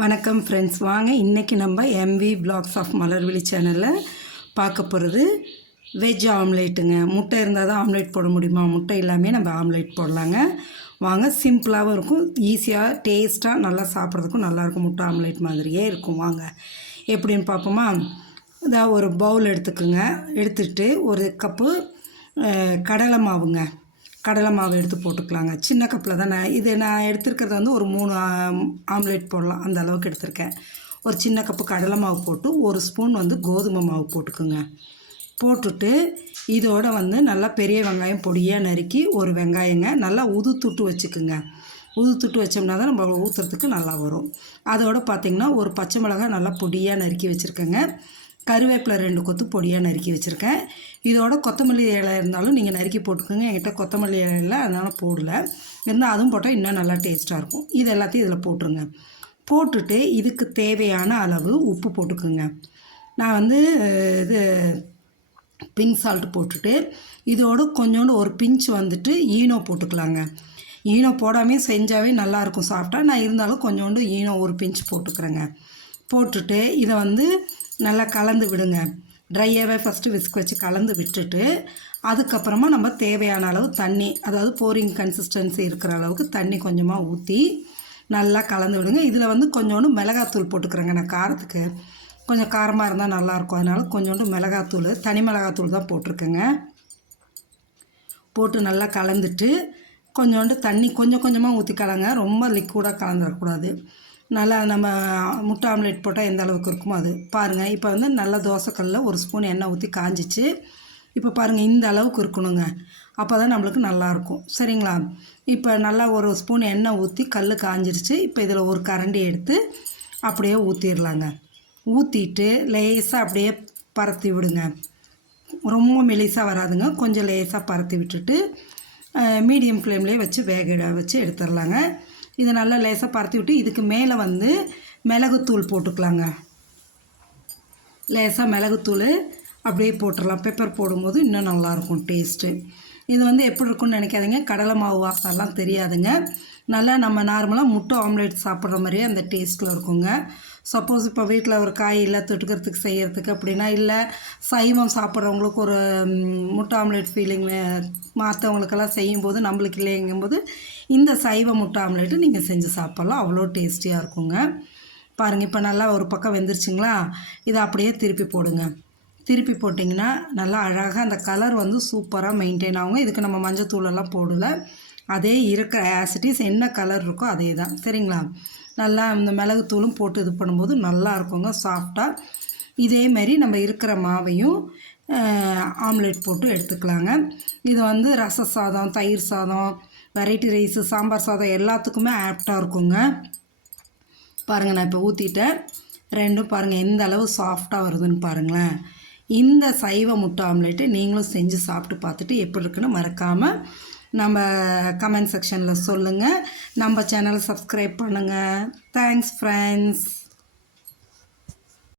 வணக்கம் ஃப்ரெண்ட்ஸ் வாங்க இன்றைக்கி நம்ம எம்வி பிளாக்ஸ் ஆஃப் மலர்விழி சேனலில் பார்க்க போகிறது வெஜ் ஆம்லேட்டுங்க முட்டை இருந்தால் தான் ஆம்லேட் போட முடியுமா? முட்டை இல்லாமே நம்ம ஆம்லேட் போடலாங்க. வாங்க சிம்பிளாகவும் இருக்கும். ஈஸியாக டேஸ்ட்டாக நல்லா சாப்பிட்றதுக்கும் நல்லாயிருக்கும் முட்டை ஆம்லேட் மாதிரியே இருக்கும். வாங்க எப்படின்னு பார்ப்போமா? இதாக ஒரு பவுல் எடுத்துக்கோங்க. எடுத்துகிட்டு ஒரு கப்பு கடலை மாவுங்க. கடலை மாவு எடுத்து போட்டுக்கலாங்க. சின்ன கப்பில் தான். நான் இது நான் எடுத்துருக்கிறது வந்து ஒரு மூணு ஆம்லேட் போடலாம். அந்த அளவுக்கு எடுத்திருக்கேன். ஒரு சின்ன கப்பு கடலை மாவு போட்டு ஒரு ஸ்பூன் வந்து கோதுமை மாவு போட்டுக்குங்க. போட்டுட்டு இதோட வந்து நல்லா பெரிய வெங்காயம் பொடியாக நறுக்கி ஒரு வெங்காயங்க நல்லா உதுத்துட்டு வச்சுக்குங்க. உதுத்துட்டு வச்சோம்னா தான் நம்ம ஊற்றுறதுக்கு நல்லா வரும். அதோட பார்த்திங்கன்னா ஒரு பச்சை மிளகாய் நல்லா பொடியாக நறுக்கி வச்சுருக்கேங்க. கருவேப்பிலை ரெண்டு கொத்து பொடியாக நறுக்கி வச்சுருக்கேன். இதோட கொத்தமல்லி இலை இருந்தாலும் நீங்கள் நறுக்கி போட்டுக்கோங்க. என்கிட்ட கொத்தமல்லி இலை இல்லை அதனால் போடல. இருந்தால் அதுவும் போட்டால் இன்னும் நல்லா டேஸ்ட்டாக இருக்கும். இது எல்லாத்தையும் இதில் போட்டுருங்க. போட்டுட்டு இதுக்கு தேவையான அளவு உப்பு போட்டுக்கோங்க. நான் வந்து இது பிங்க் சால்ட் போட்டுட்டு இதோட கொஞ்சோண்டு ஒரு பிஞ்ச் வந்துட்டு ஈனோ போட்டுக்கலாங்க. ஈனோ போடாமே செஞ்சாவே நல்லாயிருக்கும் சாப்பிட்டா. நான் இருந்தாலும் கொஞ்சோண்டு ஈனோ ஒரு பிஞ்ச் போட்டுக்கிறேங்க. போட்டுட்டு இதை வந்து நல்லா கலந்து விடுங்க. ட்ரையாகவே ஃபஸ்ட்டு விஸ்க் வச்சு கலந்து விட்டுட்டு அதுக்கப்புறமா நம்ம தேவையான அளவு தண்ணி அதாவது போரிங் கன்சிஸ்டன்சி இருக்கிற அளவுக்கு தண்ணி கொஞ்சமாக ஊற்றி நல்லா கலந்து விடுங்க. இதில் வந்து கொஞ்சோண்டு மிளகாத்தூள் போட்டுக்கிறேங்க நான் காரத்துக்கு. கொஞ்சம் காரமாக இருந்தால் நல்லாயிருக்கும். அதனால் கொஞ்சோண்டு மிளகாத்தூள் தனி மிளகாத்தூள் தான் போட்டிருக்கேங்க. போட்டு நல்லா கலந்துட்டு கொஞ்சோண்டு தண்ணி கொஞ்சம் கொஞ்சமாக ஊற்றி கலங்க ரொம்ப லிக்விடாக கலந்துடக்கூடாது நல்லா நம்ம முட்டை ஆம்லேட் போட்டால் எந்த அளவுக்கு இருக்குமோ அது. பாருங்கள் இப்போ வந்து நல்ல தோசைக்கல்லில் ஒரு ஸ்பூன் எண்ணெய் ஊற்றி காஞ்சிச்சு. இப்போ பாருங்கள் இந்த அளவுக்கு இருக்கணுங்க. அப்போ தான் நம்மளுக்கு நல்லாயிருக்கும் சரிங்களா? இப்போ நல்லா ஒரு ஸ்பூன் எண்ணெய் ஊற்றி கல் காஞ்சிருச்சு. இப்போ இதில் ஒரு கரண்டி எடுத்து அப்படியே ஊற்றிடலாங்க ஊற்றிட்டு லேசாக அப்படியே பரத்தி விடுங்க. ரொம்ப மெலிசாக வராதுங்க. கொஞ்சம் லேசாக பரத்தி விட்டுட்டு மீடியம் ஃப்ளேம்லேயே வச்சு வேக வச்சு எடுத்துடலாங்க இதை நல்லா லேசாக பரத்தி விட்டு இதுக்கு மேலே வந்து மிளகுத்தூள் போட்டுக்கலாங்க. லேசாக மிளகுத்தூள் அப்படியே போட்டுடலாம் பெப்பர் போடும்போது இன்னும் நல்லாயிருக்கும் டேஸ்ட்டு இது வந்து எப்படி இருக்கும்னு நினைக்காதீங்க. கடலை மாவு வாசம்லாம் தெரியாதுங்க. நல்லா நம்ம நார்மலாக முட்டை ஆம்லேட் சாப்பிட்ற மாதிரியே அந்த டேஸ்ட்டில் இருக்குங்க. சப்போஸ் இப்போ வீட்டில் ஒரு காய் இல்லை தொட்டுக்கிறதுக்கு செய்கிறதுக்கு அப்படின்னா இல்லை சைவம் சாப்பிட்றவங்களுக்கு ஒரு முட்டை ஆம்லேட் ஃபீலிங் மற்றவங்களுக்கெல்லாம் செய்யும்போது நம்மளுக்கு இல்லைங்கும்போது இந்த சைவ முட்டை ஆம்லேட்டு நீங்கள் செஞ்சு சாப்பிட்லாம். அவ்வளோ டேஸ்டியாக இருக்குங்க. பாருங்கள் இப்போ நல்லா ஒரு பக்கம் வெந்துருச்சுங்களா? இதை அப்படியே திருப்பி போடுங்க. திருப்பி போட்டிங்கன்னா நல்லா அழகாக அந்த கலர் வந்து சூப்பராக மெயின்டைன் ஆகும் இதுக்கு நம்ம மஞ்சத்தூளெல்லாம் போடல. அதே இருக்கிற ஆசிட்டிஸ் என்ன கலர் இருக்கோ அதே தான் சரிங்களா? நல்லா இந்த மிளகுத்தூளும் போட்டு இது பண்ணும்போது நல்லா இருக்குங்க சாஃப்டாக இதேமாரி நம்ம இருக்கிற மாவையும் ஆம்லேட் போட்டு எடுத்துக்கலாங்க. இது வந்து ரச சாதம் தயிர் சாதம் வெரைட்டி ரைஸு சாம்பார் சாதம் எல்லாத்துக்குமே ஆப்டாக இருக்குங்க. பாருங்கள் நான் இப்போ ஊற்றிட்டேன் ரெண்டும் பாருங்கள் எந்த அளவு சாஃப்டாக வருதுன்னு பாருங்களேன். இந்த சைவ முட்டை ஆம்லேட்டு நீங்களும் செஞ்சு சாப்பிட்டு பார்த்துட்டு எப்படி இருக்குன்னு மறக்காமல் நம்ம கமெண்ட் செக்ஷனில் சொல்லுங்கள் நம்ம சேனலை சப்ஸ்கிரைப் பண்ணுங்கள் தேங்க்ஸ் ஃப்ரெண்ட்ஸ்